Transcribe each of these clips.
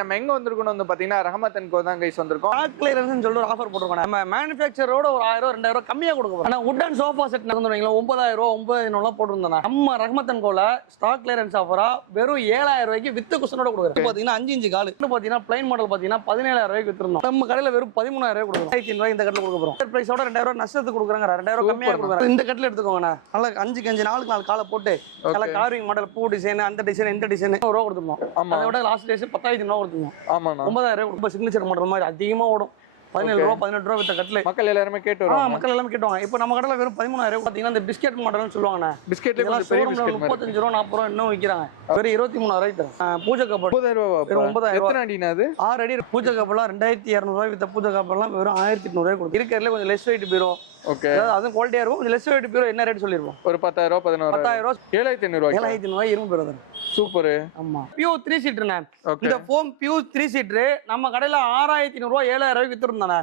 நம்ம எங்க வந்திருக்கோம் வந்து பாத்தீங்கன்னா ரஹமத் அண்ட் கோ தான் கைஸ் வந்திருக்கோம். ஸ்டாக் கிளியரன்ஸ் சொல்லிட்டு ஒரு ஆஃபர் போட்டுருக்கோம். நம்ம மேனுஃபேக்சரோட ஒரு 1000 2000 கம்மியா கொடுக்கும். ஆனா வுட் அண்ட் சோஃபா செட் நடந்துறீங்களா 9000 9000 போட்டுருந்தோம். நம்ம ரஹமத் அண்ட் கோல ஸ்டாக் கிளியரன்ஸ் ஆஃபரா வெறும் 7000 ரூபாய்க்கு வித் குஷனோட கொடுக்குறோம். பாத்தீங்கன்னா 5 இன்ச் கால் பாத்தீங்கன்னா பிளைன் மாடல் பாத்தீங்கன்னா 17000 ரூபாய்க்கு வித்துறோம். நம்ம கடையில வெறும் 13000 ரூபாய் கொடுக்குறோம். 1500 ரூபாய் இந்த கட்டில கொடுக்க போறோம். பிரைஸோட 2000 நஷ்டத்துக்கு கொடுக்குறாங்க. 2000 கம்மியா கொடுக்குறாங்க. இந்த கட்டில எடுத்துக்கோங்க. நல்லா 5 5 4 காலை போட்டு நல்ல கார்விங் மாடல் பூ டிசைன் அந்த டிசைன் இந்த டிசைன் ரூபா கொடுத்துருவோம். அதோட லாஸ்ட் டேஸ் 10000 ரூபாய் கொடுத்துருவோம். ஆமா 9000 ரொம்ப சிக்னேச்சர் மாடல் மாதிரி அதிகமா ஓடும். 17 ரூபா 18 ரூபா வித்த கட்ல மக்கள் எல்லாரும் கேட்டு வருவாங்க. மக்கள் எல்லாரும் கேட்டுவாங்க. இப்போ நம்ம கடையில வெறும் 13000 பாத்தீங்கன்னா இந்த பிஸ்கட் மாடல்னு சொல்லுவாங்க. பிஸ்கட்ல கொஞ்சம் பெரிய பிஸ்கட் 35 ரூபா 40 ரூபா இன்னும் விக்கிறாங்க. வெறும் 23000 தரும். பூஜை கப் 9000 ரூபாய். வெறும் 9000 எத்தனை அடினா அது? 6 அடி. பூஜை கப்லாம் 2200 ரூபாய் வித்த பூஜை கப்லாம் வெறும் 1800 ரூபாய் கொடுக்கும். இருக்கறதுல கொஞ்சம் லெஸ் வெயிட் பீரோ. ஓகே. அதுவும் குவாலிட்டியா இருக்கும். கொஞ்சம் லெஸ் வெயிட் பீரோ என்ன ரேட் சொல்லிருப்போம்? ஒரு 10000 11000 7500 ரூபாய். 7500 ரூபாய் இரும்பு பீரோ தரும். சூப்பர். ஆமா. பியூ 3 சீட்டர்ண்ணே. இந்த ஃபோம் பியூ 3 சீட்டர் நம்ம கடையில 6500 ரூபாய் 7000 ரூபாய்க்கு வித்துறோம்தானே.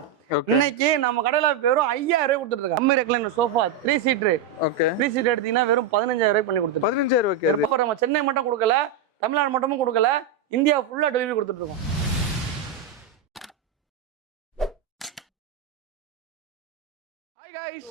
இன்னைக்கு நம்ம கடையில வெறும் 5000 ரூபாய் கொடுத்துட்டு இருக்காங்க. அம்மி recliner sofa 3 seater. Okay. 3 seater எடுத்தீங்கன்னா வெறும் 15000 ரூபாய் பண்ணி கொடுத்துட்டு 15000 ரூபாய்க்கு. இப்போ நம்ம சென்னை மட்டும் கொடுக்கல, தமிழ்நாடு மட்டும் கொடுக்கல, இந்தியா ஃபுல்லா டெலிவரி கொடுத்துட்டு இருக்கோம்.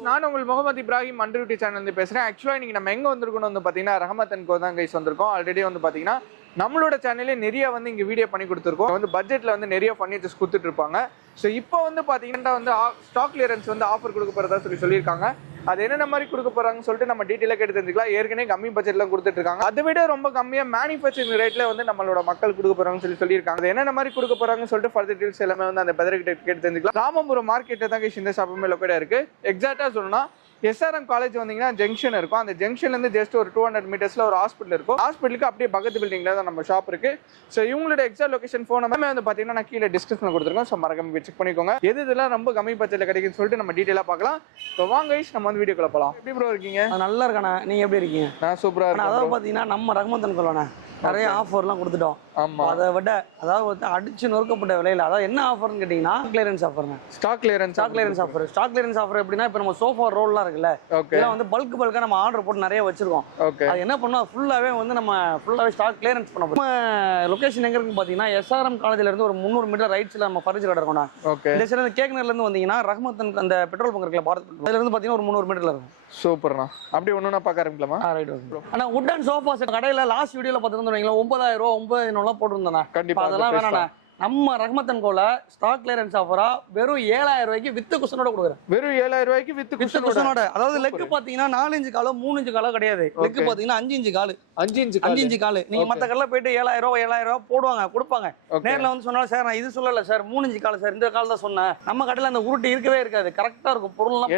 நான் உங்கள் முகமது இப்ராஹிம் அண்டர்வியூட்டி சேனல் வந்து பேசுறேன். ஆக்சுவலா இன்னைக்கு நம்ம எங்க வந்திருக்கோம் வந்து பாத்தீங்கன்னா ரஹமத் அண்ட் கோ தான் கைஸ் வந்திருக்கோம். ஆல்ரெடி வந்து பாத்தீங்கன்னா நம்மளோட சேனல்லே நிறைய வந்து இங்க வீடியோ பண்ணி கொடுத்துருக்கோம். வந்து பட்ஜெட்ல வந்து நிறைய ஃபர்னிச்சர்ஸ் கொடுத்துட்டு இருப்பாங்க. ஸோ இப்போ வந்து பாத்தீங்கன்னா வந்து ஸ்டாக் கிளியரன்ஸ் வந்து ஆஃபர் கொடுக்க போறதா சொல்லியிருக்காங்க. அது என்னென்ன மாதிரி கொடுக்க போறாங்கன்னு சொல்லிட்டு நம்ம டீட்டெயிலாக கேட்டு தெரிஞ்சுக்கலாம். ஏற்கனவே கம்மி பட்ஜெட்ல கொடுத்துட்டு இருக்காங்க. அதை விட ரொம்ப கம்மியா மேனுஃபேக்சரிங் ரேட்ல வந்து நம்மளோட மக்கள் கொடுக்க போறாங்கன்னு சொல்லியிருக்காங்க. அது என்னென்ன மாதிரி கொடுக்க போறாங்கன்னு சொல்லிட்டு ஃபர்தர் டீல்ஸ் எல்லாமே வந்து அந்த பெதர் கிட்ட கேட்டு தெரிஞ்சுக்கலாம். ராமபுரம் மார்க்கெட்ல தான் இந்த ஷாப்புமே லொக்கேட்டா இருக்கு. எக்ஸாக்டா சொல்லணும்னா SRM காலேஜ் வந்தீங்கன்னா ஜங்ஷன் இருக்கும். அந்த ஜங்ஷன்ல இருந்து ஜஸ்ட் ஒரு 200 மீட்டர்ஸ்ல ஒரு ஹாஸ்பிட்டல் இருக்கும். ஹாஸ்பிட்டலுக்கு அப்படியே பக்கத்து பில்டிங்ல தான் நம்ம ஷாப் இருக்கு. ஸோ இவங்களோட எக்ஸாக்ட் லொகேஷன் ஃபோன் நம்பர் வந்து பாத்தீங்கன்னா நான் கீழே டிஸ்கிரிப்ஷன்ல கொடுத்துருக்கோம். ஸோ மறக்காம போய் செக் பண்ணிக்கோங்க. எது இதெல்லாம் ரொம்ப கம்மி பட்ஜெட்ல கிடைக்குன்னு சொல்லிட்டு நம்ம டீடைலா பார்க்கலாம். ஸோ வாங்க கைஸ் நம்ம வந்து வீடியோக்குள்ள போலாம். எப்படி ப்ரோ இருக்கீங்க? நல்லா இருக்கானே. நீங்க எப்படி இருக்கீங்க? நான் சூப்பரா இருக்கேன். அதாவது பாத்தீங்கன்னா நம்ம ரஹமத் அண்ட் கோல நிறைய ஆஃபர்லாம் கொடுத்துட்டோம். ஆமா. அதை விட அதாவது அடிச்சு நொறுக்கப்பட்ட விலையில அதாவது என்ன ஆஃபர்னு கேட்டீங்கன்னா clearance offer. Stock clearance offer. Stock clearance offer எப்படின்னா இப்போ நம்ம சோஃபா ரோல்லாம் இருக்குல்ல, இதெல்லாம் வந்து பல்கா நம்ம ஆர்டர் போட்டு நிறைய வச்சிருக்கோம். அது என்ன பண்ணோம் ஃபுல்லாவே வந்து நம்ம ஃபுல்லாவே ஸ்டாக் கிளியரன்ஸ் பண்ண போறோம். நம்ம லொகேஷன் எங்க இருக்குன்னு பாத்தீங்கன்னா SRM காலேஜ்ல இருந்து ஒரு 300 மீட்டர் ரைட்ஸ்ல நம்ம ஃபர்னிச்சர் கடை இருக்கோம். இந்த சைடுல கேக்னர்ல இருந்து வந்தீங்கன்னா ரஹமத் அண்ட் அந்த பெட்ரோல் பங்க் இருக்குல்ல பாரத் பெட்ரோல், அதுல இருந்து பாத்தீங்கன்னா ஒரு 300 மீட்டர்ல இருக்கும். சூப்பர்ண்ணா. அப்படி ஒண்ணுனா பார்க்க ஆரம்பிக்கலாமா? Right okay. ஆனா வுட் அண்ட் சோஃபா செட் கடையில லாஸ்ட் வீடியோல பாத்துட்டு 9000 ரூபாய் 9000 போட்டுருந்தேன். கண்டிப்பா அதெல்லாம் வேணாண்ணா. நம்ம ரஹமத் அண்ட் கோல ஸ்டாக் கிளியரன்ஸ் ஆஃபரா வெறும் 7000 ரூபாய்க்கு வித் குஷனோட கொடுக்குறேன். வெறும் 7000 ரூபாய்க்கு வித் குஷனோட. அதாவது லெக் பாத்தீங்கன்னா 4 இன்ச் காலோ 3 இன்ச் காலோ கிடையாது. லெக் பாத்தீங்கன்னா 5 இன்ச் கால். 5 இன்ச் கால். நீங்க மத்த கடையில போயிட்டு 7000 ரூபாய் போடுவாங்க கொடுப்பாங்க. நேர்ல வந்து சொன்னாலும் சார் நான் இது சொல்லல சார் 3 இன்ச் கால் சார் இந்த கால் தான் சொன்னேன். நம்ம கடையில அந்த உருட்டு இருக்கவே இருக்காது. கரெக்டா இருக்கும் பொருள்லாம்.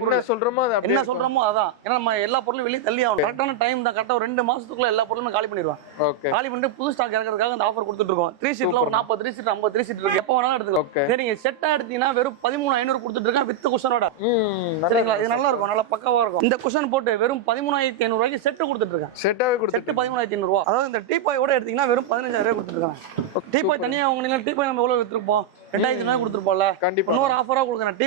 என்ன சொல்றோமோ அதான். ஏன்னா நம்ம எல்லா பொருளும் வெளியே தள்ளி ஆகும். கரெக்டான டைம் தான். கரெக்டா ஒரு 2 மாசத்துக்குள்ள எல்லா பொருளும் காலி பண்ணிடுவாங்க. காலி பண்ணிட்டு புது ஸ்டாக் இறக்கிறதுக்காக அந்த ஆஃபர் கொடுத்துட்டு இருக்கோம். 3 சீட்ல ஒரு 40 3 சீட் 50 3 சீட் இருக்கு. எப்போ எடுத்துக்கலாம். நீங்க செட்டா எடுத்தீங்கன்னா வெறும் 13500 கொடுத்துட்டு இருக்கேன் வித் குஷனோட. சரிங்களா? இது நல்லா இருக்கும். நல்லா பக்காவா இருக்கும். இந்த குஷன் போட்டு வெறும் 13500 ரூபாய்க்கு செட் கொடுத்துட்டு இருக்கேன். செட்டாவே கொடுத்துட்டு செட் 13500 ரூபாய். அதாவது இந்த டீபாயோட எடுத்தீங்கன்னா வெறும் 15000 ரூபாய் கொடுத்துட்டு இருக்காங்க. டீபாய் தனியா வாங்குனீங்கன்னா டீபாய் நம்ம எவ்வளவு வித்துருப்போம்? 2000 ரூபாய் கொடுத்துருப்போம்ல. கண்டிப்பா இன்னொரு ஆஃபரா கொடுக்குறேன்.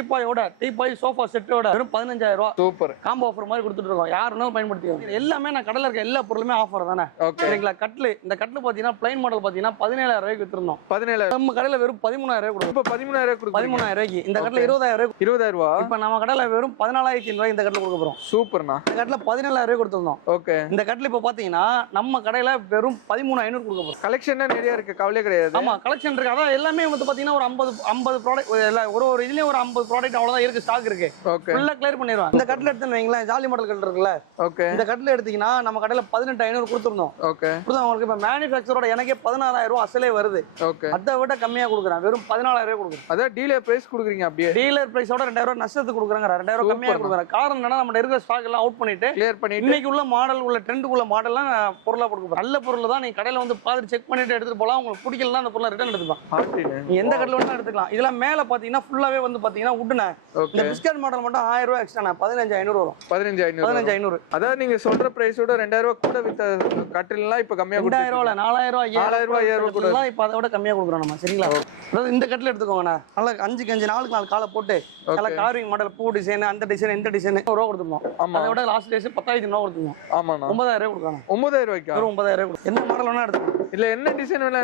டீபாய் சோஃபா செட்டோட வெறும் 15000 ரூபாய். சூப்பர் காம்போ ஆஃபர் மாதிரி கொடுத்துட்டு இருக்கோம். யாருனாலும் பயன்படுத்திக்கோங்க. எல்லாமே நான் கடையில இருக்க எல்லா பொருளுமே ஆஃபர் தானே. சரிங்களா? கட்லு இந்த கட்லு பாத்தீங்கன்னா பிளைன் மாடல் பாத்தீங்கன்னா 17000 ரூபாய்க்கு வித்துறோம். 17000 நம்ம கடையில வெறும் 13000 ரூபாய் கொடுக்கும். இப்ப 13000 கொடுக்கும். 13000 ரூபாய்க்கு இந்த கட்ல 20000 ரூபாய். இப்ப நம்ம கடையில வெறும் 14500 ரூபாய் இந்த கட்ல கொடுக்க போறோம். சூப்பர்ண்ணா. இந்த கட்ல 17000 ரூபாய் கொடுத்துறோம். ஓகே. இந்த கட்ல இப்ப பாத்தீங்கன்னா நம்ம கடையில வெறும் 13500 கொடுக்க போறோம். கலெக்ஷன் நிறைய இருக்கு. கவலை கிடையாது. ஆமா கலெக்ஷன் இருக்கு. அதான் எல்லாமே வந்து பாத்தீங்கன்னா ஒரு 50 ப்ராடக்ட் ஒரு இதுலயே ஒரு 50 ப்ராடக்ட் அவ்வளவுதான் இருக்கு. ஸ்டாக் இருக்கு. ஃபுல்லா கிளியர் பண்ணிடுவாங்க. இந்த கட்ல எடுத்து வைங்களேன். ஜாலி மாடல் கட்ல இருக்குல்ல. ஓகே. இந்த கட்ல எடுத்தீங்கன்னா நம்ம கடையில 18500 கொடுத்துறோம். ஓகே. புரியுதா உங்களுக்கு? இப்ப மேனுஃபேக்சரோட எனக்கே 16000 ரூபாய் அசலே வருது. ஓகே. அதை விட கம்மியா கொடுக்குறேன். வெறும் 14000 ரூபாய் கொடுக்குறேன். அதான் டீலர் பிரைஸ் கொடுக்குறீங்க. அப்படியே டீலர் பிரைஸோட 2000 நஷ்டத்துக்கு கொடுக்குறாங்க. 2000 கம்மியா கொடுக்குறேன். காரணம் என்னன்னா நம்ம இருக்கிற ஸ்டாக் எல்லாம் அவுட் பண்ணிட்டு கிளியர் பண்ணிட்டு இன்னைக்கு உள்ள மாடல் உள்ள ட்ரெண்டுக்குள்ள மாடல்லாம் பொருளா கொடுக்குறோம். நல்ல பொருள் தான் நீங்க கடையில வந்து பார்த்து செக் பண்ணிட்டு எடுத்துட்டு போலாம். உங்களுக்கு பிடிக்கலன்னா அந்த பொருளை ரிட்டர்ன் எடுத்துக்கலாம். நீங்க எந்த கடையில வேணா எடுத்துக்கலாம். இதெல்லாம் மேல பாத்தீங்கன்னா ஃபுல்லாவே வந்து பாத்தீங்கன்னா வுட்னா இந்த பிஸ்கட் மாடல் மட்டும் 1000 ரூபாய் எக்ஸ்ட்ரா 15500 வரும். 15500. அதாவது நீங்க சொல்ற பிரைஸோட 2000 ரூபாய் கூட வித்த கட்டில்லாம் இப்ப கம்மியா கொடுக்குறீங்க. 2000 ரூபாய் 4000 ரூபாய் 5000 ரூபாய் கூட இப்ப அதை விட கம்மியா கொடுக்குறோம் நம்ம. சரிங்களா? அதாவது இந்த கட்டில எடுத்துக்கோங்க. நல்லா 5 5 4 காலை போட்டு நல்ல கார்விங் மாடல் பூ டிசைன் அந்த டிசைன் இந்த டிசைன் ரூபாய் கொடுத்துருவோம். அதை விட லாஸ்ட் டேஸ் 10000 ரூபாய் கொடுத்துருவோம். ஆமாண்ணா. 9000 ரூபாய் கொடுக்குறாங்க. 9000 ரூபாய்க்கு. 9000 ரூபாய். என்ன மாடல் வேணா எடுத்துக்கோங்க. இல்ல என்ன டிசைன் வேணா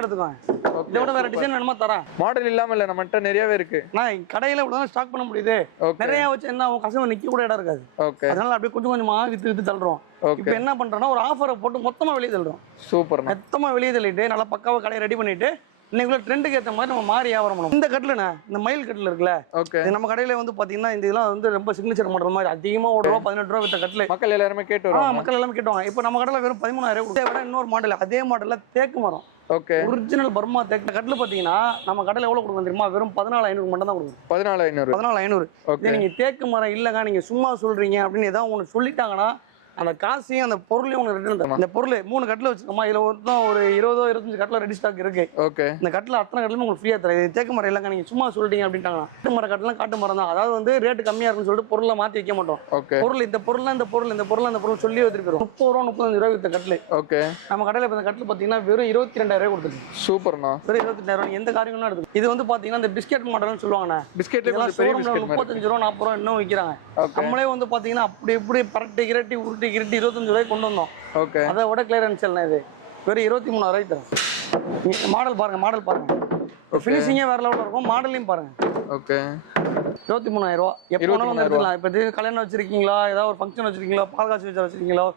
எடுத்துக்கோங்க. இதோட வேற டிசைன் வேணுமா தரேன். மாடல் இல்லாம இல்ல, நம்மகிட்ட நிறையவே இருக்கு. நான் கடையில இவ்வளவு ஸ்டாக் பண்ண முடியுது. நிறைய வச்சு என்ன கஸ்டமர் நிக்க கூட இடம் இருக்காது. ஓகே. அதனால அப்படியே கொஞ்சம் கொஞ்சமா வித்து தள்ளுறோம். இப்போ என்ன பண்றோம்னா ஒரு ஆஃபரை போட்டு மொத்தமா வெளியே தள்ளுறோம். சூப்பர். மொத்தமா வெளியே தள்ளிட்டு நல்லா பக்காவா கடையை ரெடி பண்ணிட்டு இன்னைக்குள்ள ட்ரெண்டுக்கு ஏற்ற மாதிரி நம்ம மாறி வியாபாரம் பண்ணணும். இந்த கட்டிலண்ணே, இந்த மயில் கட்டில் இருக்குல்ல, நம்ம கடையில வந்து பாத்தீங்கன்னா இந்த இதெல்லாம் வந்து ரொம்ப சிக்னேச்சர் மாடல் மாதிரி அதிகமா ஓடுறோம். 18 ரூபா வித்த கட்டில் மக்கள் எல்லாருமே கேட்டுவாங்க. இப்போ நம்ம கடையில வெறும் 13,000 கொடுத்தா விட இன்னொரு மாடல் அதே மாடல்ல தேக்கு மரம். ஓகே. ஒரிஜினல் பர்மா தேக்கு கட்டில் பாத்தீங்கன்னா நம்ம கடையில எவ்வளவு கொடுக்கணும் தெரியுமா? வெறும் 14,500 மட்டும் தான் கொடுக்கும். 14,500. இதே நீங்க தேக்கு மரம் இல்லங்க நீங்க சும்மா சொல்றீங்க அப்படின்னு ஏதாவது ஒன்று சொல்லிட்டாங்கன்னா அந்த காசையும் அந்த பொருளையும் உங்களுக்கு ரிட்டர்ன் தரும். இந்த பொருள் 3 கட்டில் வச்சுக்கோமா, இதுல ஒரு 20-25 கட்டில் ரெடி ஸ்டாக் இருக்கு. ஓகே. இந்த கட்டில் அத்தனை கட்டிலும் உங்களுக்கு ஃப்ரீயா தரேன். இது தேக்கு மரம் இல்லைங்க நீங்க சும்மா சொல்லிட்டீங்க அப்படின்ட்டாங்க. காட்டு மரம் கட்டலாம் காட்டு மரம் தான். அதாவது வந்து ரேட்டு கம்மியா இருக்குன்னு சொல்லிட்டு பொருளை மாத்தி வைக்க மாட்டோம். பொருள் இந்த பொருள் அந்த பொருள் சொல்லி வச்சுட்டு போயிடும். 30 ரூபா 35 ரூபாய் வித்த கட்டில். ஓகே. நம்ம கடையில இந்த கட்டில் பாத்தீங்கன்னா வெறும் 22,000 கொடுத்துருக்கு. சூப்பர்ண்ணா. வெறும் 22,000 எந்த காரியமும் எடுத்து. இது வந்து பாத்தீங்கன்னா இந்த பிஸ்கெட் மாடல்னு சொல்லுவாங்க. பிஸ்கெட்ல 35 ரூபா 40 ரூபா இன்னும் விற்கிறாங்க. நம்மளே வந்து பாத்தீங்கன்னா அப்படி இப்படி பரட்டி கிரட்டி உருட்டி கிரட்டி 25 ரூபாய் கொண்டு வந்தோம். ஓகே. அதை விட கிளியரன்ஸ் சேல்னா இது வெறும் 23,000 தரும். மாடல் பாருங்க. ஃபினிஷிங்கே வேற லெவலில் இருக்கும். மாடலையும் பாருங்க. ஓகே. 23,000 ரூபா. எப்போ வேணாலும் வந்து எடுத்துக்கலாம். இப்போ கல்யாணம் வச்சிருக்கீங்களா, ஏதாவது ஒரு ஃபங்க்ஷன் வச்சிருக்கீங்களா, பால் காய்ச்சி வச்சிருக்கீங்களா,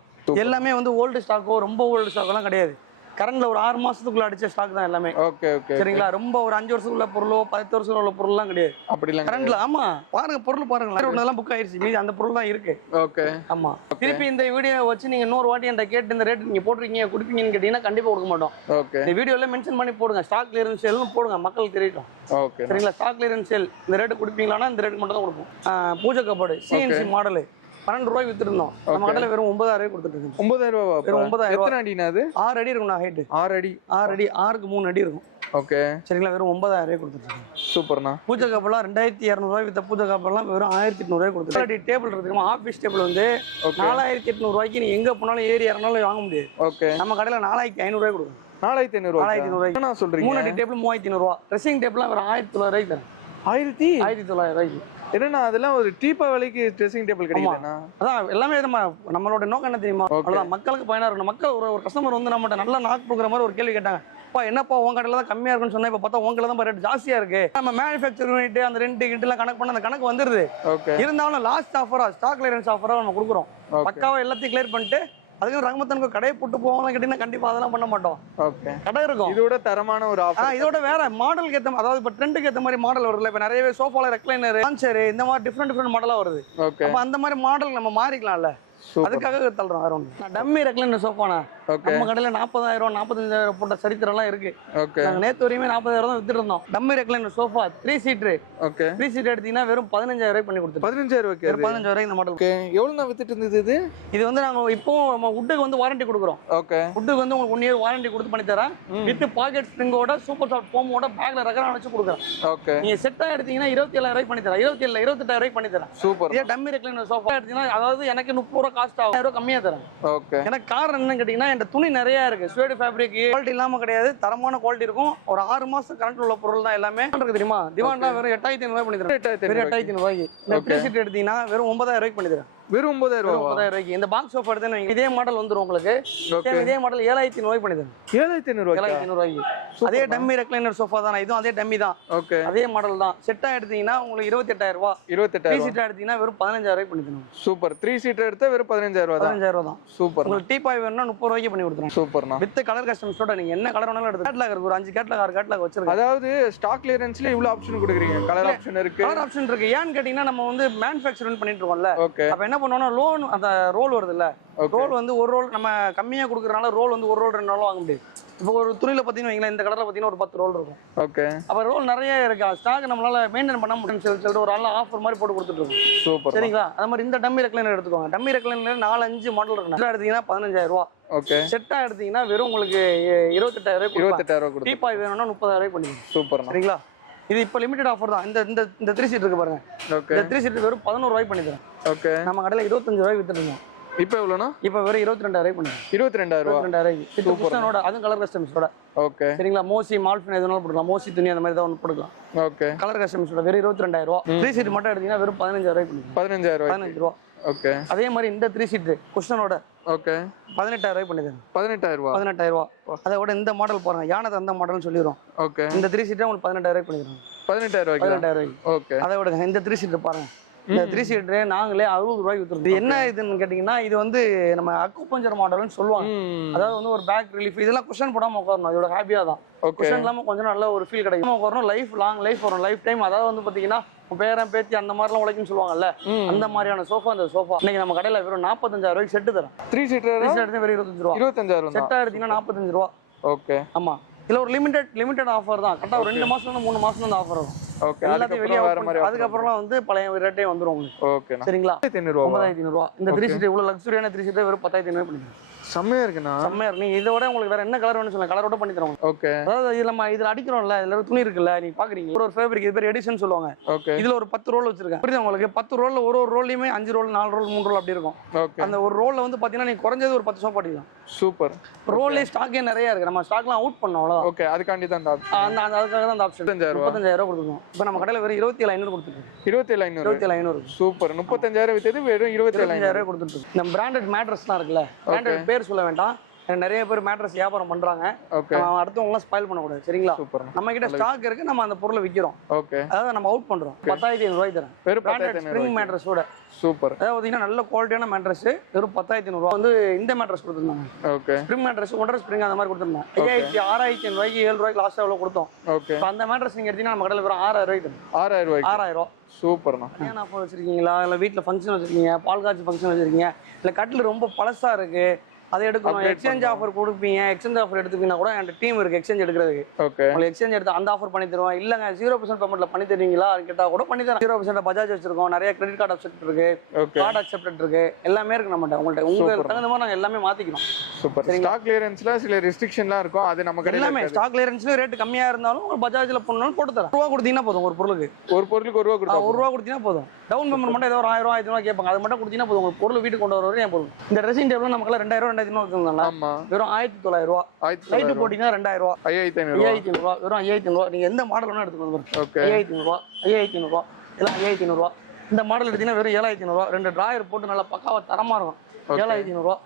எல்லாமே வந்து ஓல்டு ஸ்டாக்கோ ரொம்ப ஓல்டு ஸ்டாக்கெல்லாம் கிடையாது. கரண்ட்ல ஒரு 6 மாசத்துக்குள்ள அடிச்ச ஸ்டாக் தான் எல்லாமே. ஓகே. சரிங்களா? ரொம்ப ஒரு 5 வருஷத்துக்குள்ள பொருளோ 10 வருஷத்துக்குள்ள உள்ள பொருள்லாம் கிடையாது. அப்படி இல்ல கரண்ட்ல. ஆமா பாருங்க பொருள் பாருங்க. இதெல்லாம் புக் ஆயிருச்சு. மீதி அந்த பொருள் தான் இருக்கு. ஓகே. ஆமா. திருப்பி இந்த வீடியோ வச்சு நீங்க இன்னொரு வாட்டி என்கிட்ட கேட்டு இந்த ரேட் நீங்க போட்டுருக்கீங்க கொடுப்பீங்கன்னு கேட்டீங்கன்னா கண்டிப்பா கொடுக்க மாட்டோம். ஓகே. இந்த வீடியோல மென்ஷன் பண்ணி போடுங்க. ஸ்டாக் கிளியரன்ஸ் சேல்னு போடுங்க, மக்களுக்கு தெரியட்டும். ஓகே. சரிங்களா? ஸ்டாக் கிளியரன்ஸ் சேல் இந்த ரேட் கொடுப்பீங்களான்னா இந்த ரேட் மட்டும் தான் கொடுப்போம். பூஜை கபோர்டு சிஎன்சி மாடல் 12 ரூபாய் வித்துருந்தோம். நம்ம கடையில வெறும் 9,000 கொடுத்துட்டு இருக்கோம். 9,000 ரூபா. வெறும் 9,000. எத்தனை அடினா அது? 6 அடி இருக்கும். ஹைட் 6 அடி. 6க்கு 3 அடி இருக்கும். ஓகே. சரிங்களா? வெறும் 9,000 கொடுத்துட்டு இருக்கோம். சூப்பர்ண்ணா. பூஜை கப்பெல்லாம் 2,200 ரூபாய் வித்த பூஜை கப்பெல்லாம் வெறும் 1,800 ரூபாய் கொடுத்துருக்கோம். டேபிள் இருக்குமா, ஆஃபீஸ் டேபிள் வந்து 4,800 ரூபாய்க்கு நீ எங்க போனாலும் ஏறி இறங்கினாலும் வாங்க முடியாது. ஓகே. நம்ம கடையில 4,500 ரூபாய் கொடுக்கும். 4,500 ரூபாய். நான் சொல்றேன் 3 அடி டேபிள் 3,500 ரூபாய். ட்ரெஸ்ஸிங் டேபிள்லாம் வெறும் 1,900 ரூபாய்க்கு தரேன். 1,900 ரூபாய்க்கு. என்னன்னா அதெல்லாம் ஒரு டீப்பா விலைக்கு ட்ரெஸ்ஸிங் டேபிள் கிடைக்குதுன்னா அதான் எல்லாமே நம்மளோட நோக்கம் என்ன தெரியுமா? அவ்வளவுதான், மக்களுக்கு பயனா இருக்கணும். மக்கள் ஒரு கஸ்டமர் வந்து நம்மகிட்ட நல்லா நாக்கு கொடுக்குற மாதிரி ஒரு கேள்வி கேட்டாங்க. என்னப்பா உங்க கடையில தான் கம்மியா இருக்குன்னு சொன்னா இப்ப பார்த்தா உங்க கடையில தான் ரேட் ஜாஸ்தியா இருக்கு. நம்ம மேனுஃபேக்சர் யூனிட் அந்த ரெண்ட் கிட்ட எல்லாம் கணக்கு பண்ண அந்த கணக்கு வந்துருது. இருந்தாலும் லாஸ்ட் ஆஃபரா ஸ்டாக் கிளியரன்ஸ் ஆஃபரா நம்ம கொடுக்குறோம். பக்காவா எல்லாத்தையும் கிளியர் பண்ணிட்டு அதுக்கு ரஹமத்தனுக்கு கடையை போட்டு போவாங்க கேட்டீங்கன்னா கண்டிப்பா அதெல்லாம் பண்ண மாட்டோம். ஓகே. கடை இருக்கும். இதோட தரமான ஒரு ஆஃபர். இதோட வேற மாடலுக்கு ஏத்த அதாவது இப்ப ட்ரெண்டுக்கு ஏத்த மாதிரி மாடல் வருதுல. இப்ப நிறையவே சோஃபால ரெக்லைனர் லான்ச்சர் இந்த மாதிரி டிஃபரெண்ட் மாடலா வருது. அப்ப அந்த மாதிரி மாடல் நம்ம மாறிக்கலாம்ல. அதுக்காக தள்ளுறோம். வேற ஒண்ணு. ஷம்மி ரெக்லைனர் சோஃபானா நம்ம கடையில 40,000 45,000 போட்ட சரித்திரம் எல்லாம் இருக்கு. நாங்க நேத்து வரையுமே 40,000 தான் வித்துட்டு இருந்தோம். Dummy recliner sofa 3 seater. Okay. 3 seater எடுத்தீங்கன்னா வெறும் 15,000 ரூபாய் பண்ணி கொடுத்துருக்கோம். 15,000 ரூபாய்க்கு. 15,000 ரூபாய் இந்த மாடல். ஓகே. எவ்வளவு தான் வித்துட்டு இருந்தது இது வந்து நாங்க இப்போ நம்ம வுட்டுக்கு வந்து வாரண்டி கொடுக்குறோம். ஓகே. வுட்டுக்கு வந்து உங்களுக்கு 1 இயர் வாரண்டி கொடுத்து பண்ணி தரேன். வித் பாக்கெட் ஸ்ப்ரிங்கோட சூப்பர் சாஃப்ட் ஃபோமோட பேக்ல ரகரா வச்சு கொடுக்குறேன். ஓகே. நீங்க செட்டா எடுத்தீங்கன்னா 27,000 ரூபாய் பண்ணி தரேன். 27 28,000 ரூபாய் பண்ணி தரேன். சூப்பர். இதே டம்மி ரெக்லைனர் சோஃபா எடுத்தீங்கன்னா அதாவது எனக்கு 30 ரூபாய் காஸ்ட் ஆகும். 1000 ரூபாய் கம்மியா தரேன். ஓகே. எனக்கு காரணம் என்னன்னு கேட்டீங்கன்னா இந்த துணி நிறைய இருக்கு. ஸ்வேட் ஃபேப்ரிக் குவாலிட்டி இல்லாம கிடையாது, தரமான குவாலிட்டி இருக்கும். ஒரு 6 மாசம் கரண்ட் உள்ள பொருள் தான் எல்லாமே இருக்கு தெரியுமா? திவான்லாம் வெறும் 8,500 ரூபாய் பண்ணி தரேன். 8,500 ரூபாய்க்கு. இந்த 3 சீட் எடுத்தீங்கன்னா வெறும் 9,000 ரூபாய்க்கு பண்ணி தரேன். வெறும் 9,000 ரூபாய்க்கு. இந்த பாக்ஸ் சோஃபா எடுத்தா இதே மாடல் வந்துரும் உங்களுக்கு. இதே மாடல் 7,500 ரூபாய் பண்ணி தரேன். 7,500 ரூபாய்க்கு. அதே டம்மி ரெக்லைனர் சோஃபா தான். இதுவும் அதே டம்மி தான். ஓகே. அதே மாடல் தான். செட்டா எடுத்தீங்கன்னா உங்களுக்கு 28,000 ரூபாய். 3 சீட் எடுத்தீங்கன்னா வெறும் 15,000 ரூபாய்க்கு பண்ணி தரேன். சூப்பர். 3 சீட் எடுத்தா வெறும் 15,000 ரூபாய் தான். 15,000 ரூபாய் தான். சூப்பர். உங்களுக்கு டீபாய் வேணும்னா 30 ரூபாய்க்கு பண்ணி கொடுத்துறோம். சூப்பர்ண்ணா. வித் கலர் கஸ்டம்ஸோட நீங்க என்ன கலர் வேணாலும் எடுத்து கேட்லாக் இருக்கு. ஒரு 5 கேட்லாக் 6 கேட்லாக் வச்சிருக்கோம். அதாவது ஸ்டாக் கிளியரன்ஸ்ல இவ்வளவு ஆப்ஷன் கொடுக்குறீங்க. கலர் ஆப்ஷன் இருக்கு. கலர் ஆப்ஷன் இருக்கு. ஏன்னு கேட்டீங்கன்னா நம்ம வந்து மேனுஃபேக்சரிங் பண்ணிட்டு இருக்கோம்ல. அப்ப என்ன பண்ணுவோம்னா லோன் அந்த ரோல் வருது இல்ல, ரோல் வந்து ஒரு ரோல் நம்ம கம்மியா கொடுக்கறனால ரோல் வந்து ஒரு ரோல் 2 ரோல் வாங்க முடியாது. இப்போ ஒரு துணியில பாத்தீங்கன்னா வைங்களேன், இந்த கலர்ல பாத்தீங்கன்னா ஒரு 10 ரோல் இருக்கும். ஓகே. அப்ப ரோல் நிறைய இருக்கு. ஸ்டாக் நம்மளால மெயின்டைன் பண்ண முடியும். சொல்லிட்டு ஒரு நல்ல ஆஃபர் மாதிரி போட்டு கொடுத்துட்டு இருக்கோம். சூப்பர். சரிங்களா? அதே மாதிரி இந்த டம்மி ரெக்லைனர் எடுத்துக்கோங்க. டம்மி ரெக்லைனர்ல 4-5 மாடல் இருக்கு. எடுத்தீங்கன்னா 15,000 ரூபாய். ஓகே. செட்டா எடுத்தீங்கன்னா வெறும் உங்களுக்கு 28,000 ரூபாய். 28,000 ரூபாய். டீபாய் வேணும்னா 30,000 ரூபாய் பண்ணிக்கலாம். சூப்பர். சரிங்களா? இது இப்போ லிமிடெட் ஆஃபர் தான். இந்த 3 சீட் இருக்கு பாருங்க. ஓகே. இந்த 3 சீட் வெறும் 11 ரூபாய் பண்ணி தரேன். ஓகே. நம்ம கடையில 25 ரூபாய் வித்துட்டு இருக்கோம். இப்போ எவ்வளவுனா? இப்போ வெறும் 22,000 ரூபாய் பண்ணுங்க. 22,000 ரூபாய். இது குஷனோட அதுவும் கலர் கஸ்டம்ஸோட. ஓகே. சரிங்களா? மோசி மால்ஃபின் எதுனாலும் போட்டுக்கலாம். மோசி துணி அந்த மாதிரி தான் ஒன்று போட்டுக்கலாம். ஓகே. கலர் கஸ்டம்ஸோட வெறும் 22,000 ரூபாய். 3 சீட் மட்டும் எடுத்தீங்கன்னா வெறும் 15,000 ரூபாய் பண்ணுங்க. 15,000 ரூபாய். 15 ரூபாய். ஓகே. அதே மாதிரி இந்த 3 சீட் குஷனோட ஓகே 18000 ரூபாய் பண்ணி தரேன். 18000 ரூபாய். 18000 ரூபாய். அதை விட இந்த மாடல் பாருங்க, யானை தந்த மாடல்னு சொல்லிடுறோம். ஓகே. இந்த 3 சீட்டர் உங்களுக்கு 18000 ரூபாய் பண்ணி தரேன். 18000 ரூபாய்க்கு. 18000 ரூபாய். ஓகே. அதை விட இந்த 3 சீட்டர் பாருங்க, இந்த 3 சீட்டர் நாங்களே 60 ரூபாய்க்கு வித்துறோம். என்ன இதுன்னு கேட்டீங்கன்னா, இது வந்து நம்ம அக்குபஞ்சர் மாடல்னு சொல்லுவாங்க. அதாவது வந்து ஒரு பேக் ரிலீஃப், இதெல்லாம் குஷன் போடாம உட்காரணும், இதோட ஹாப்பியா தான். குஷன் இல்லாம கொஞ்சம் நல்ல ஒரு ஃபீல் கிடைக்கும். உட்காரணும், லைஃப் லாங் லைஃப் வரும், லைஃப் டைம். அதாவது வந்து பாத்தீங்கன்னா பேரன் பேத்தி அந்த மாதிரிலாம் உழைக்குன்னு சொல்லுவாங்கல்ல, அந்த மாதிரியான சோஃபா. அந்த சோஃபா இன்னைக்கு நம்ம கடையில வெறும் 45000 ரூபாய்க்கு செட்டு தரேன். 3 சீட்டர் எடுத்து வெறும் 25 ரூபா. 25000 செட்டா எடுத்தீங்கன்னா 45 ரூபா. ஓகே. ஆமா, இதுல ஒரு லிமிடெட் ஆஃபர் தான். கரெக்டா ஒரு 2 மாசம் 3 மாசம் தான் ஆஃபர் வரும். ஓகே. எல்லாத்தையும் வெளியே வேற மாதிரி. அதுக்கப்புறம் வந்து பழைய ரேட்டே வந்துரும் உங்களுக்கு. ஓகே. சரிங்களா? 9500 ரூபாய். 9500 ரூபாய். இந்த 3 சீட்டர் இவ்வளவு லக்ஸரியான 3 சீட்டர் வெறும் 10500 பண்ணிக்கலாம். செம்மையா இருக்குண்ணா. செம்மையா இருக்கு. நீங்க இதோட உங்களுக்கு வேற என்ன கலர் வேணும்னு சொல்லுங்க, கலரோட பண்ணி தரோம். ஓகே. அதாவது இதுல நம்ம இதுல அடிக்கிறோம்ல, இதுல துணி இருக்குல்ல, நீங்க பாக்குறீங்க ஒரு ஃபேப்ரிக், இது பேர் எடிஷன் சொல்லுவாங்க. ஓகே. இதுல ஒரு 10 ரோல் வச்சிருக்கேன். புரியுது உங்களுக்கு? 10 ரோல்ல ஒரு ரோல்லையுமே 5 ரோல் 4 ரோல் 3 ரோல் அப்படி இருக்கும். ஓகே. அந்த ஒரு ரோல்ல வந்து பாத்தீங்கன்னா நீங்க குறைஞ்சது ஒரு 10 சோஃபா அடிக்கலாம். சூப்பர். ரோல்லே ஸ்டாக்கே நிறைய இருக்கு, நம்ம ஸ்டாக்லாம் அவுட் பண்ணோம் அவ்வளவுதான். ஓகே. அதுக்காண்டி தான் அந்த ஆப்ஷன். அதுக்காக தான் அந்த ஆப்ஷன். 35000 ரூபாய் கொடுத்துருக்கோம். இப்போ நம்ம கடையில வெறும் 27500 கொடுத்துருக்கோம். 27500. 27500. சூப்பர். 35000 வித்தது வெறும் 27500 ரூபாய் கொடுத்துட்டு. இந்த பிராண்டட் மேட்ரஸ்லாம் இருக்குல்ல, பிராண்டட் பேர் சொல்ல வேண்டாம், நிறைய பேர் மேட்ரஸ் வியாபாரம் பண்றாங்க. நம்ம அடுத்தவங்கலாம் ஸ்பாயில் பண்ணக்கூடாது. சரிங்களா? சூப்பர். நம்ம கிட்ட ஸ்டாக் இருக்கு, நம்ம அந்த பொருளை விற்கிறோம். ஓகே. அதாவது நம்ம அவுட் பண்றோம். 10500 ரூபாய் தரேன். வெறும் 10500 ஸ்ப்ரிங் மேட்ரஸோட. சூப்பர். அதாவது பாத்தீங்கன்னா நல்ல குவாலிட்டியான மேட்ரஸ் வெறும் 10500 ரூபாய். வந்து இந்த மேட்ரஸ் கொடுத்துருந்தாங்க. ஓகே. ஸ்ப்ரிங் மேட்ரஸ் ஒன்றரை ஸ்ப்ரிங் அந்த மாதிரி கொடுத்துருந்தாங்க. 6500 ரூபாய்க்கு 7 ரூபாய்க்கு லாஸ்ட் எவ்வளவு கொடுத்தோம். ஓகே. இப்போ அந்த மேட்ரஸ் நீங்க எடுத்தீங்கன்னா நம்ம கடையில் வெறும் 6000 ரூபாய்க்கு தரும். 6000 ரூபாய்க்கு. 6000 ரூபாய். சூப்பர்ண்ணா. கல்யாண ஆஃபர் வச்சிருக்கீங்களா, இல்லை வீட்டில் ஃபங்க்ஷன் வச்சிருக்கீங்க, பால் காய்ச்சி ஃபங்க்ஷன் வச்சிருக்கீங்க, இல்லை கட்டில் ரொம்ப பழசா இருக்கு, அதை எடுக்கணும், எக்ஸ்சேஞ்ச் ஆஃபர் கொடுப்பீங்க, எக்ஸ்சேஞ்ச் ஆஃபர் எடுத்துப்பீங்கன்னா கூட என் டீம் இருக்கு எக்ஸ்சேஞ்ச் எடுக்கிறதுக்கு. ஓகே. உங்களுக்கு எக்ஸ்சேஞ்ச் எடுத்து அந்த ஆஃபர் பண்ணி தருவோம். இல்லங்க 0% பேமெண்ட்ல பண்ணி தருவீங்களா கேட்டா கூட பண்ணி தரேன். 0% பஜாஜ் வச்சிருக்கோம், நிறைய கிரெடிட் கார்டு அக்செப்ட் இருக்கு, கார்டு அக்செப்ட் இருக்கு, எல்லாமே இருக்கு நம்மகிட்ட. உங்களுக்கு தகுந்த மாதிரி நாங்க எல்லாமே மாத்திக்கணும். சூப்பர். ஸ்டாக் கிளியரன்ஸ்ல சில ரெஸ்ட்ரிக்ஷன்லாம் இருக்கும், அது நம்ம கடையில எல்லாமே ஸ்டாக் கிளியரன்ஸ்ல ரேட் கம்மியா இருந்தாலும் ஒரு பஜாஜ்ல போனாலும் போட்டு தரேன். ரூபா கொடுத்தீங்கன்னா போதும். ஒரு பொருளுக்கு ஒரு பொருளுக்கு 1 ரூபா கொடுத்தா 1 ரூபா கொடுத்தீங்கன்னா போதும். டவுன் பேமெண்ட் மட்டும் ஏதோ ஒரு 1000 ரூபா 1000 ரூபா கேட்பாங்க, அது மட்டும் கொடுத்தீங்கன்னா போதும். உங்களுக்கு பொருள் வீட்டுக்கு கொண்டு வரவரை என் பொருள். இந்த ட்ரெஸ்ஸிங் டேபிள் நமக்கு 2000 2500 வச்சிருந்தாங்க. ஆமா. வெறும் 1900 ரூபா. லைட் போட்டீங்கன்னா 2000 ரூபா. 5500 ரூபா. வெறும் 5500 ரூபா. நீங்க எந்த மாடல் வேணா எடுத்துக்கோங்க. ஓகே. 5500 ரூபா. 5500 ரூபா. எல்லாம் 5500 ரூபா. இந்த மாடல் எடுத்தீங்கன்னா வெறும் 7500 ரூபா. 2 டிராயர் போட்டு நல்லா பக்காவா தரமா இருக்கும். 7500 ரூபா.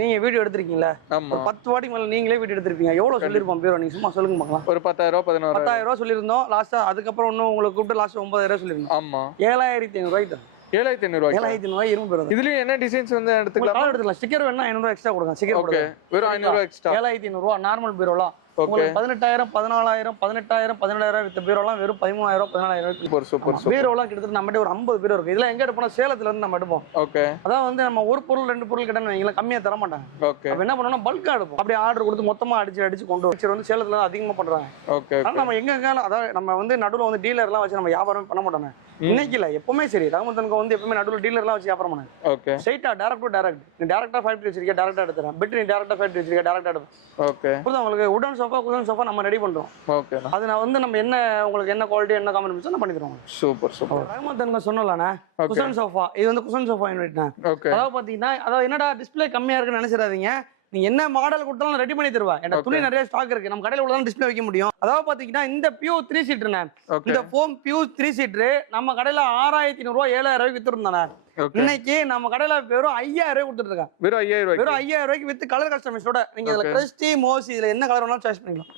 நீங்க வீடியோ எடுத்திருக்கீங்களா? ஒரு 10 வாட்டிக்கு மேல நீங்களே வீடியோ எடுத்திருப்பீங்க. எவ்வளவு சொல்லிருப்போம் பீரோ? நீங்க சும்மா சொல்லுங்க பார்க்கலாம். ஒரு 10000 11000 10000 ரூபா சொல்லிருந்தோம் லாஸ்டா. அதுக்கப்புறம் இன்னும் உங்களுக்கு கூப்பிட்டு லாஸ்ட் 9000 சொல்லிருந்தோம். ஆமா. 7500 ரூபாய்க்கு தான். 7500 ரூபாய். 7500 ரூபாய் இரும்பு பீரோ. இதுலயும் என்ன டிசைன்ஸ் வந்து எடுத்துக்கலாம்? எடுத்துக்கலாம். ஸ்டிக்கர் வேணா 500 ரூபாய் எக்ஸ்ட்ரா கொடுங்க. Sticker okay. வெறும் 500 ரூபாய் எக்ஸ்ட்ரா. 7500 ரூபாய் நார்மல் பீரோலாம். உங்களுக்கு 18000 14000 18000 17000 வித்த பீரோலாம் வெறும் 13000 14000. Super super. பீரோலாம் கிட்டத்தட்ட நம்மகிட்ட ஒரு 50 பீரோ இருக்கு. இதெல்லாம் எங்க எடுப்போம்? சேலத்துல இருந்து நம்ம எடுப்போம். ஓகே. அதான் வந்து நம்ம ஒரு பொருள் 2 பொருள் கிட்டன்னு வைங்களா, கம்மியா தர மாட்டாங்க. ஓகே. அப்ப என்ன பண்ணோம்னா பல்கா எடுப்போம். அப்படியே ஆர்டர் கொடுத்து மொத்தமா அடிச்சு கொண்டு வந்து சேலத்துல தான் அதிகமா பண்றாங்க. ஓகே. ஆனா நம்ம எங்க அதாவது நம்ம வந்து நடுவுல வந்து டீலர்லாம் வச்சு நம்ம வியாபாரம் பண்ண மாட்டோம். இன்னைக்கு இல்ல, எப்பவுமே சரி. ரஹமத்தனுக்கு வந்து எப்பவுமே நடுவுல டீலர்லாம் வச்சு வியாபாரம் பண்ணாங்க. ஓகே. ஸ்ட்ரைட்டா டைரக்ட் டு டைரக்ட். நீ டைரக்டா ஃபேக்டரி வச்சிருக்க, டைரக்டா எடுத்துறேன். பெட் நீ டைரக்டா ஃபேக்டரி வச்சிருக்க, டைரக்டா எடுப்பேன். ஓகே. புரியுதா உங்களுக்கு? உடன் சோஃபா நம்ம ரெடி பண்றோம். ஓகே. அது நான் வந்து நம்ம என்ன உங்களுக்கு என்ன குவாலிட்டி என்ன காம்பன் நான் பண்ணி தருவோம். Super super. ரஹமத்தனுக்கு சொன்னலானே குஷன் சோஃபா. இது வந்து குஷன் சோஃபா யூனிட்னா. ஓகே. அதாவது பாத்தீங்கன்னா அதாவது என்னடா டிஸ்ப்ளே கம்மியா இருக்குன்னு நினைச்சிடாதீங்க. நீங்க என்ன மாடல் கொடுத்தாலும் ரெடி பண்ணி தருவா. ஏன்னா துணி நிறைய ஸ்டாக் இருக்கு. நம்ம கடையில உள்ளதான் டிஸ்ப்ளே வைக்க முடியும். அதாவது பாத்தீங்கன்னா இந்த பியூ 3 சீட்டர்னே, இந்த ஃபோம் பியூ 3 சீட்டர் நம்ம கடையில 6500 ரூபாய் 7000 ரூபாய்க்கு வித்துருந்தானே. இன்னைக்கு நம்ம கடையில வெறும் 5000 ரூபாய் கொடுத்துட்டு இருக்காங்க. வெறும் 5000 ரூபாய். வெறும் 5000 ரூபாய்க்கு வித் கலர் கஸ்டமைஸோட. நீங்க இதுல கிறிஸ்டி மோஸ் இதுல என்ன கலர் வேணாலும் சாய்ஸ் பண்ணிக்கலாம்.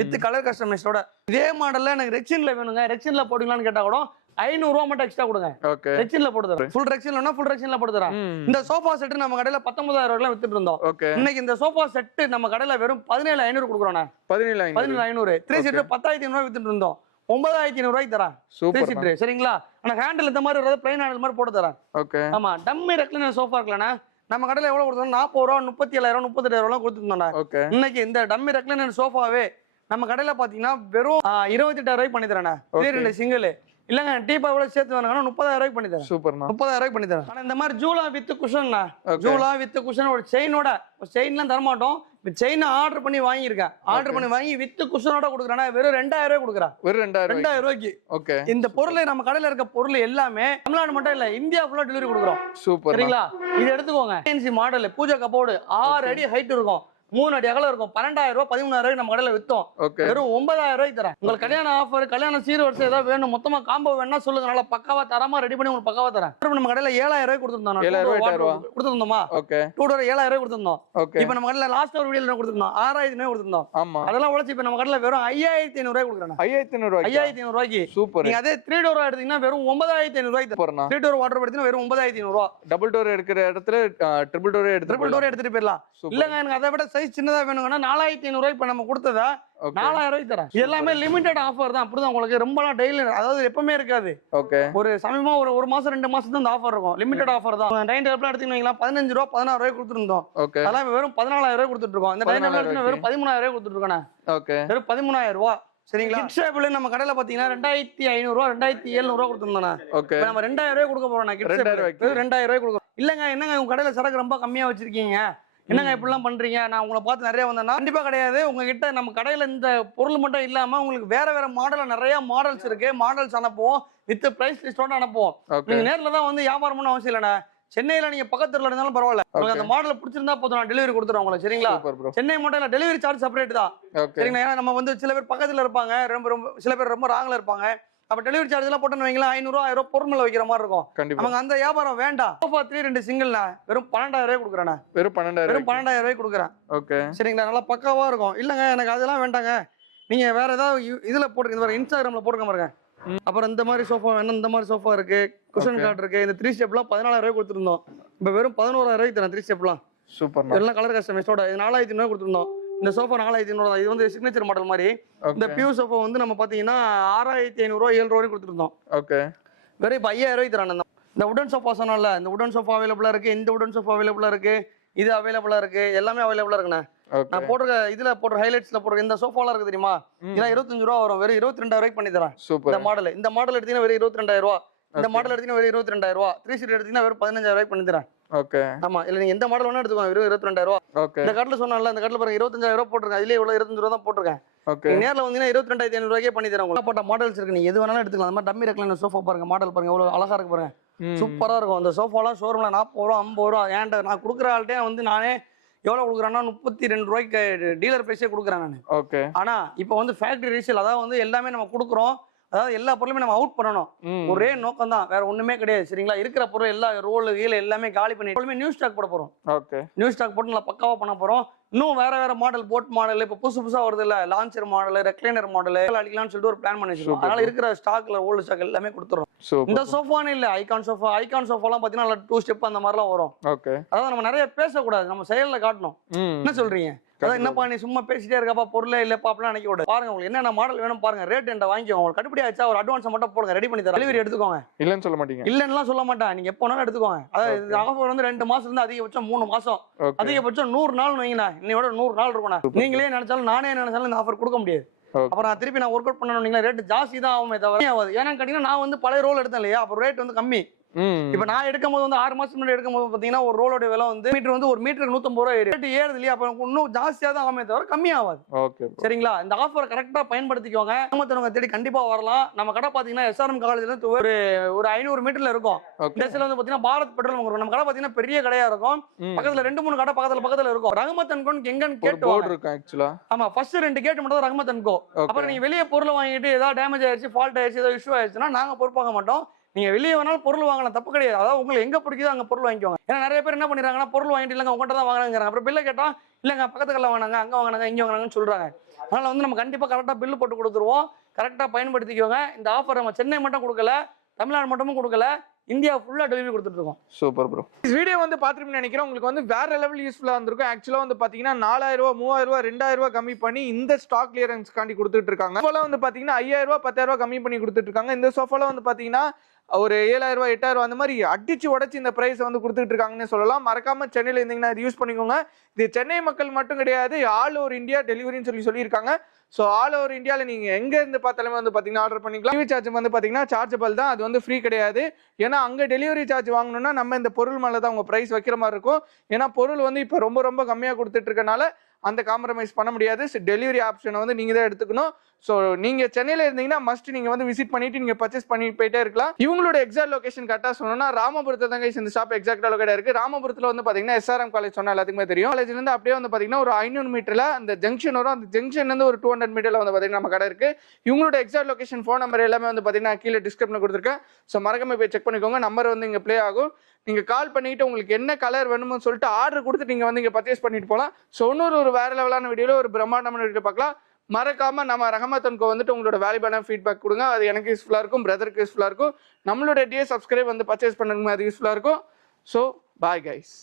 வித் கலர் கஸ்டமைஸோட. இதே மாடல்ல எனக்கு ரெக்சின்ல வேணுங்க, ரெக்சின்ல போடுங்களான்னு கேட்டா கூட 500 ரூபாய் மட்டும் எக்ஸ்ட்ரா கொடுங்க. ஓகே. ரெக்சின்ல போட்டு தரேன். ஃபுல் ரெக்சின்லனா ஃபுல் ரெக்சின்ல போட்டு தரேன். இந்த சோஃபா செட் நம்ம கடையில 19000 ரூபாய்ல வித்துட்டு இருந்தோம். ஓகே. இன்னைக்கு இந்த சோஃபா செட் நம்ம கடையில வெறும் 17500 கொடுக்குறோம். 17500 3 சீட்டர் 10500 ரூபாய் வித்துட்டு இருந்தோம். 9500 ரூபாய்க்கு தரேன். 3 சீட்டர் சரிங்களா? ஆனா ஹேண்டில் இந்த மாதிரி ஒரு பிளைன் ஹேண்டில் மாதிரி போட்டு தரேன். ஓகே. ஆமா. டம்மி ரெக்லைனர் சோஃபா இருக்குலனா நம்ம கடையில எவ்வளவு கொடுத்தோம்? 40 ரூபாய் 37000 32000 எல்லாம் கொடுத்துட்டோம்டா. ஓகே. இன்னைக்கு இந்த டம்மி ரெக்லைனர் சோஃபாவே நம்ம கடையில பாத்தீங்கன்னா வெறும் 28000 ரூபாய்க்கு பண்ணி தரேன். ரெண்டு சிங்கிள் இல்லங்க டீப்பா எவ்வளவு சேர்த்து வேணும்னா 30000 ரூபாய்க்கு பண்ணி தரேன். சூப்பர்ண்ணா. 30000 ரூபாய்க்கு பண்ணி தரேன். ஆனா இந்த மாதிரி ஜூலா வித் குஷன்னா, ஜூலா வித் குஷன் ஒரு செயினோட, செயின்லாம் தர மாட்டோம். செயின் ஆர்டர் பண்ணி வாங்கியிருக்கேன். ஆர்டர் பண்ணி வாங்கி வித் குஷனோட கொடுக்குறேன். வெறும் 2000 ரூபாய் கொடுக்குறேன். வெறும் 2000 ரூபாய்க்கு. ஓகே. இந்த பொருள் நம்ம கடையில இருக்க பொருள் எல்லாமே தமிழ்நாடு மட்டும் இல்ல, இந்தியா ஃபுல்லா டெலிவரி கொடுக்குறோம். சூப்பர். சரிங்களா? இது எடுத்துக்கோங்க. மாடல் பூஜா கபோர்டு 6 அடி ஹைட் இருக்கும். 3 அடி அகலம் இருக்கும். 12,000 ரூபாய் 13,000 நம்ம கடையில வித்தோம். ஓகே வெறும் 9,000 ரூபாய்க்கு தரேன். உங்களுக்கு கல்யாண ஆஃபர், கல்யாண சீர்வரிசை ஏதாவது வேணும், மொத்தமா காம்போ வேணா சொல்லுங்க, நல்லா பக்காவா தரமா ரெடி பண்ணி உங்களுக்கு பக்காவா தரேன். நம்ம கடையில 7,000 ரூபாய் கொடுத்துருந்தோம். 7,000 கொடுத்துருந்தோமா? ஓகே 2 டோர் 7,000 ரூபாய் கொடுத்துருந்தோம். ஓகே இப்போ நம்ம கடையில லாஸ்ட் ஒரு வீடியோல கொடுத்துருந்தோம் 6,000 ரூபாய் கொடுத்துருந்தோம். ஆமா அதெல்லாம் உழைச்சி இப்போ நம்ம கடையில வெறும் 5,500 ரூபாய் கொடுக்குறேன். 5,500 ரூபாய் 5,500 ரூபாய்க்கு சூப்பர். நீங்க அதே 3 டோர் எடுத்தீங்கன்னா வெறும் 9,500 ரூபாய்க்கு சூப்பர்ண்ணா. 3 டோர் வாட்டர் எடுத்தீங்கன்னா வெறும் 9,500 ரூபாய். டபுள் டோர் எடுக்கிற இடத்துல ட்ரிபிள் டோரே எடுத்து ட்ரிபிள் டோர் எடுத்துட்டு போயிடலாம். இல்லங்க எனக்கு அதை விட சைஸ் சின்னதா வேணுங்கன்னா 4,500 ரூபாய் இப்ப நம்ம கொடுத்ததா 4,000 ரூபாய் தரேன். எல்லாமே லிமிடெட் ஆஃபர் தான். அப்படிதான் உங்களுக்கு ரொம்பலாம் டெய்லி, அதாவது எப்பவுமே இருக்காது. ஓகே ஒரு சமயமா ஒரு மாசம் 2 மாசம் தான் இந்த ஆஃபர் இருக்கும். லிமிடெட் ஆஃபர் தான். டைனிங் டேபிள் எடுத்தீங்கன்னா 15 ரூபாய் 16 ரூபாய் கொடுத்துருந்தோம். ஓகே அதெல்லாம் வெறும் 14,000 ரூபாய் கொடுத்துட்டு இருக்கோம். இந்த டைனிங் டேபிள் வெறும் 13,000 ரூபாய் கொடுத்துட்டு இருக்கேன். ஓகே வெறும் 13,000 ரூபாய். சரிங்களா? கிட்ஸ் டேபிள் நம்ம கடையில பாத்தீங்கன்னா 2,500 ரூபாய் 2,700 ரூபாய் கொடுத்துருந்தோம். ஓகே நம்ம 2,000 ரூபாய் கொடுக்க போறோம். கிட்ஸ் டேபிள் 2,000 ரூபாய் கொடுக்க. இல்லங்க என்னங்க உங்க கடையில சரக்கு ரொம்ப கம்மியா வச்சிருக்கீங்க, என்னங்க இப்படிலாம் பண்றீங்க, நான் உங்களை பார்த்து நிறைய வந்தேன்னா கண்டிப்பா கிடையாது. உங்ககிட்ட நம்ம கடையில இந்த பொருள் மட்டும் இல்லாம உங்களுக்கு வேற வேற மாடல்ல நிறைய மாடல்ஸ் இருக்கு. மாடல்ஸ் அனுப்புவோம், வித் பிரைஸ் லிஸ்டோட அனுப்புவோம். நீங்க நேர்ல தான் வந்து வியாபாரம் பண்ண அவசியம் இல்லைண்ணா. சென்னையில நீங்க பக்கத்துல இருந்தாலும் பரவாயில்ல, உங்களுக்கு அந்த மாடல் பிடிச்சிருந்தா போதும், நான் டெலிவரி கொடுத்துறேன் உங்களுக்கு. சரிங்களா? சென்னை மட்டும் இல்ல, டெலிவரி சார்ஜ் செப்பரேட் தான். சரிங்களா? ஏன்னா நம்ம வந்து சில பேர் பக்கத்துல இருப்பாங்க, ரொம்ப சில பேர் ரொம்ப ராங்ல இருப்பாங்க. அப்ப டெலிவரி சார்ஜ் எல்லாம் போட்டோன்னு வைங்களா 500 1000 பொருள் மேல வைக்கிற மாதிரி இருக்கும். நமக்கு அந்த வியாபாரம் வேண்டாம். சோஃபா 3 2 சிங்கிள்னா வெறும் 12,000 ரூபாய் கொடுக்குறேன். வெறும் 12,000 ரூபாய் கொடுக்குறேன். ஓகே சரிங்களா? நல்லா பக்காவா இருக்கும். இல்லங்க எனக்கு அதெல்லாம் வேண்டாங்க, நீங்க வேற ஏதாவது இதுல போட்டுருங்க, இன்ஸ்டாகிராம்ல போட்டுக்க பாருங்க. அப்புறம் இந்த மாதிரி சோஃபா வேணும், இந்த மாதிரி சோஃபா இருக்கு, குஷன் கார்ட் இருக்கு. இந்த 3 ஸ்டெப்லாம் 14,000 ரூபாய் கொடுத்துருந்தோம். இப்ப வெறும் 11,000 ரூபாய்க்கு தரேன் 3 ஸ்டெப்லாம். சூப்பர். எல்லாம் கலர் கஸ்டமைஸோட 4,500 ரூபாய் கொடுத்துருந்தோம். இந்த சோஃபா 4,500 தான். இது வந்து சிக்னேச்சர் மாடல் மாதிரி. இந்த பியூர் சோஃபா வந்து நம்ம பாத்தீங்கன்னா 6,500 ரூபாய் 7 ரூபாய் கொடுத்துருந்தோம். ஓகே வெறும் இப்ப 5,000 ரூபாய்க்கு தரான். இந்த உடன் சோஃபா சொன்னால, இந்த உடன் சோஃபா அவைலபிளா இருக்கு, இந்த உடன் சோஃபா அவைலபிளா இருக்கு, இது அவைலபிளா இருக்கு, எல்லாமே அவைலபிளா இருக்குண்ணே. நான் போட்டுருக்க இதுல போட்டு ஹைலைட்ஸ்ல போட்டுருக்க இந்த சோஃபாலாம் இருக்கு தெரியுமா, இதெல்லாம் 25 ரூபா வரும். வெறும் 22,000 ரூபாய்க்கு பண்ணி தரேன். இந்த மாடல் எடுத்தீங்கன்னா வெறும் 22,000 ரூபாய். இந்த மாடல் எடுத்தீங்கன்னா வெறும் 22,000 ரூபாய். 3 சீட் எடுத்தீங்கன்னா வெறும் 15,000 ரூபாய்க்கு பண்ணி தரேன். ஓகே ஆமா, இல்ல நீங்க எந்த மாடல் வேணா எடுத்துக்கோங்க, வெறும் 22,000 ரூபாய். ஓகே இந்த கார்ட்ல சொன்னால, இந்த கார்ட்ல பாருங்க 25,000 ரூபாய் போட்டுருக்கேன். இதுலயே இவ்வளவு 25 ரூபாய் தான் போட்டுருக்கேன். ஓகே நேர்ல வந்தீங்கன்னா 22,500 ரூபாய்க்கே பண்ணி தரேன். உங்களுக்கு போட்ட மாடல்ஸ் இருக்கு, நீங்க எது வேணாலும் எடுத்துக்கலாம். அந்த மாதிரி டம்மி ரெக்லைனர் சோஃபா பாருங்க, மாடல் பாருங்க எவ்வளவு அழகா இருக்கு பாருங்க, சூப்பரா இருக்கும். அந்த சோஃபாலாம் ஷோரூம்ல 40 ரூபா 50 ரூபா. ஏன்டா நான் கொடுக்குற ஆள்கிட்டே வந்து நானே எவ்வளவு கொடுக்குறேன்னா 32 ரூபாய்க்கு டீலர் பிரைஸே கொடுக்குறேன் நான். ஓகே ஆனா இப்போ வந்து ஃபேக்டரி ரீசேல், அதாவது வந்து எல்லாமே நம்ம கொடுக்குறோம், அதாவது எல்லா பொருளுமே நம்ம அவுட் பண்ணணும். ஒரே நோக்கம் தான், வேற ஒண்ணுமே கிடையாது. சரிங்களா? இருக்கிற பொருள் எல்லா ரோல் கீழே எல்லாமே காலி பண்ணி எப்பவுமே நியூ ஸ்டாக் போட போறோம். ஓகே நியூ ஸ்டாக் போட்டு நல்லா பக்காவா பண்ண போறோம். இன்னும் வேற மாடல், போட் மாடல் இப்போ புதுசா வருது இல்ல, லான்ச்சர் மாடல், ரெக்லைனர் மாடல் அடிக்கலாம்னு சொல்லிட்டு ஒரு பிளான் பண்ணி வச்சிருக்கோம். அதனால இருக்கிற ஸ்டாக்ல ஓல்டு ஸ்டாக் எல்லாமே கொடுத்துறோம். இந்த சோஃபான்னு இல்ல, ஐகான் சோஃபாலாம் பாத்தீங்கன்னா 2 ஸ்டெப் அந்த மாதிரிலாம் வரும். ஓகே அதாவது நம்ம நிறைய பேசக்கூடாது, நம்ம செயல்ல காட்டணும். என்ன சொல்றீங்க? அதான் என்னப்பா நீ சும்மா பேசிட்டே இருக்கப்பா, பொருளே இல்லப்பா அப்படிலாம் நினைக்க கூடாது. பாருங்க உங்களுக்கு என்னென்ன மாடல் வேணும் பாருங்க, ரேட் என்ன வாங்கிக்கோங்க. உங்களுக்கு கட்டுப்படி ஆச்சா ஒரு அட்வான்ஸ் மட்டும் போடுங்க, ரெடி பண்ணி தரேன். டெலிவரி எடுத்துக்கோங்க. இல்லன்னு சொல்ல மாட்டீங்க? இல்லன்னுலாம் சொல்ல மாட்டேன், நீங்க எப்போ வேணாலும் எடுத்துக்கோங்க. அதாவது ஆஃபர் வந்து 2 மாசம் இருந்து அதிகபட்சம் 3 மாசம், அதிகபட்சம் 100 நாள் வைங்கண்ணா. இன்னையோட 100 நாள் இருக்கும். நீங்களே நினைச்சாலும் நானே நினைச்சாலும் இந்த ஆஃபர் கொடுக்க முடியாது. அப்புறம் நான் திருப்பி ஒர்க் அவுட் பண்ணணும், ரேட் ஜாஸ்தி தான் ஆகுமே தவிர ஆகாது. ஏன்னா கேட்டீங்கன்னா நான் வந்து பழைய ரோல் எடுத்தேன் இல்லையா, அப்போ ரேட் வந்து கம்மி. இப்ப நான் எடுக்கும் போது வந்து 6 மாசம் முன்னாடி எடுக்கும் போது பாத்தீங்கன்னா ஒரு ரோலோட விலை வந்து மீட்டர் வந்து 1 மீட்டருக்கு 150 ரூபாய் ஏறுது இல்லையா, அப்ப இன்னும் ஜாஸ்தியா தான் ஆகுமே தவிர கம்மி ஆகாது. சரிங்களா? இந்த ஆஃபர் கரெக்டா பயன்படுத்திக்கோங்க. நம்ம தேடி கண்டிப்பா வரலாம். நம்ம கடை பாத்தீங்கன்னா SRM காலேஜ்ல இருந்து ஒரு 500 மீட்டர்ல இருக்கும். டெஸ்ல வந்து பாத்தீங்கன்னா பாரத் பெட்ரோல் நம்ம கடை பாத்தீங்கன்னா பெரிய கடையா இருக்கும். பக்கத்துல 2-3 கடை பக்கத்துல இருக்கும். ரஹமத் அண்ட் கோ எங்கன்னு கேட்டு போர்டு இருக்கும் ஆக்சுவலா. ஆமா, ஃபர்ஸ்ட் 2 கேட் மட்டும் தான் ரஹமத் அண்ட் கோ. அப்புறம் நீங்க வெளியே பொருள் வாங்கிட்டு ஏதாவது டேமேஜ் ஆயிடுச்சு, ஃபால்ட் ஆயிடுச்சு, ஏதாவது இஷ்யூ ஆயிடுச்சுன்னா நாங்க பொறுப்பாக மாட்டோம். நீங்க வெளியே வேணாலும் பொருள் வாங்கலாம், தப்பு கிடையாது. அதாவது உங்களுக்கு எங்க பிடிக்குதோ அங்க பொருள் வாங்கிக்கோங்க. ஏன்னா நிறைய பேர் என்ன பண்ணிடுறாங்கன்னா பொருள் வாங்கிட்டு இல்லங்க உங்கள்கிட்ட தான் வாங்குறாங்க, அப்புறம் பில்லை கேட்டா இல்லங்க பக்கத்து கடையில் வாங்கினாங்க, அங்க வாங்கினாங்க, இங்க வாங்கினாங்கன்னு சொல்றாங்க. அதனால வந்து நம்ம கண்டிப்பா கரெக்டா பில்லு போட்டு கொடுத்துருவோம். கரெக்டா பயன்படுத்திக்கோங்க. இந்த ஆஃபர் நம்ம சென்னை மட்டும் கொடுக்கல, தமிழ்நாடு மட்டுமும் கொடுக்கல, இந்தியா ஃபுல்லா டெலிவரி கொடுத்துட்டு இருக்கோம். Super bro. இந்த வீடியோ வந்து பாத்துருப்பீங்கன்னு நினைக்கிறேன். உங்களுக்கு வந்து வேற லெவல் யூஸ்ஃபுல்லா இருந்திருக்கும். ஆக்சுவலா வந்து பாத்தீங்கன்னா 4,000 ரூபாய் 3,000 ரூபாய் 2,000 ரூபாய் கம்மி பண்ணி இந்த ஸ்டாக் கிளியரன்ஸ் காண்டி கொடுத்துட்டு இருக்காங்க. சோஃபால வந்து பாத்தீங்கன்னா 5,000 ரூபாய் 10,000 ரூபாய் கம்மி பண்ணி கொடுத்துட்டு இருக்காங்க. இந்த சோஃபால வந்து பாத்தீங்கன்னா ஒரு 7,000 ரூபாய் 8,000 ரூபாய் அந்த மாதிரி அடிச்சு உடச்சு இந்த பிரைஸ் வந்து கொடுத்துட்டு இருக்காங்கன்னு சொல்லலாம். மறக்காம சென்னையில இருந்தீங்கன்னா இது யூஸ் பண்ணிக்கோங்க. இது சென்னை மக்கள் மட்டும் கிடையாது, ஆல் ஓவர் இந்தியா டெலிவரின்னு சொல்லியிருக்காங்க. ஸோ ஆல் ஓவர் இந்தியாவில் நீங்கள் எங்கே இருந்து பார்த்தாலுமே வந்து பார்த்தீங்கன்னா ஆர்டர் பண்ணிக்கலாம். டெலிவரி சார்ஜ் வந்து பார்த்தீங்கன்னா சார்ஜபிள் தான், அது வந்து ஃப்ரீ கிடையாது. ஏன்னா அங்கே டெலிவரி சார்ஜ் வாங்கணும்னா நம்ம இந்த பொருள் மேலே தான் உங்கள் ப்ரைஸ் வைக்கிற மாதிரி இருக்கும். ஏன்னா பொருள் வந்து இப்போ ரொம்ப கம்மியாக கொடுத்துட்டு இருக்கனால அந்த காம்ப்ரமைஸ் பண்ண முடியாது. டெலிவரி ஆப்ஷனை வந்து நீங்கள் தான் எடுத்துக்கணும். ஸோ நீங்கள் சென்னையில் இருந்தீங்கன்னா மஸ்ட் நீங்கள் வந்து விசிட் பண்ணிட்டு நீங்கள் பர்ச்சேஸ் பண்ணி போயிட்டே இருக்கலாம். இவங்களோட எக்ஸாக்ட் லொகேஷன் கரெக்டாக சொன்னோம்னா ராமபுரத்தில் தான் guys இந்த ஷாப் எக்ஸாக்டாக லொகேட் இருக்குது. ராமபுரத்தில் வந்து பார்த்தீங்கன்னா SRM காலேஜ் சொன்னால் எல்லாத்துக்குமே தெரியும். காலேஜ்லேருந்து அப்படியே வந்து பார்த்தீங்கன்னா ஒரு 500 மீட்டரில் அந்த ஜங்ஷன் வரும். அந்த ஜங்ஷன்லேருந்து ஒரு 200 மீட்டரில் வந்து பார்த்தீங்கன்னா நம்ம கடை இருக்குது. இவங்களோட எக்ஸாக்ட் லொகேஷன் ஃபோன் நம்பர் எல்லாமே வந்து பார்த்தீங்கன்னா கீழே டிஸ்கிரிப்ஷனில் கொடுத்துருக்கேன். ஸோ மறக்காம போய் செக் பண்ணிக்கோங்க. நம்பர் வந்து இங்கே ப்ளே ஆகும். நீங்கள் கால் பண்ணிட்டு உங்களுக்கு என்ன கலர் வேணுமோ சொல்லிட்டு ஆர்டர் கொடுத்து நீங்கள் வந்து இங்கே பர்ச்சேஸ் பண்ணிட்டு போகலாம். ஸோ இன்னொரு வேறு லெவலான வீடியோவில் ஒரு பிரம்மாண்டமான வீடியோ பார்க்கலாம். மறக்காம நம்ம ரஹமத் அண்ட் கோ வந்துட்டு உங்களோட வேல்யூபான ஃபீட்பேக் கொடுங்க. அது எனக்கு யூஸ்ஃபுல்லாக இருக்கும், பிரதருக்கு யூஸ்ஃபுல்லாக இருக்கும், நம்மளோட டிஎஸ் சப்ஸ்கிரைப் வந்து பர்ச்சேஸ் பண்ணுங்க, அது யூஸ்ஃபுல்லாக இருக்கும். So bye guys.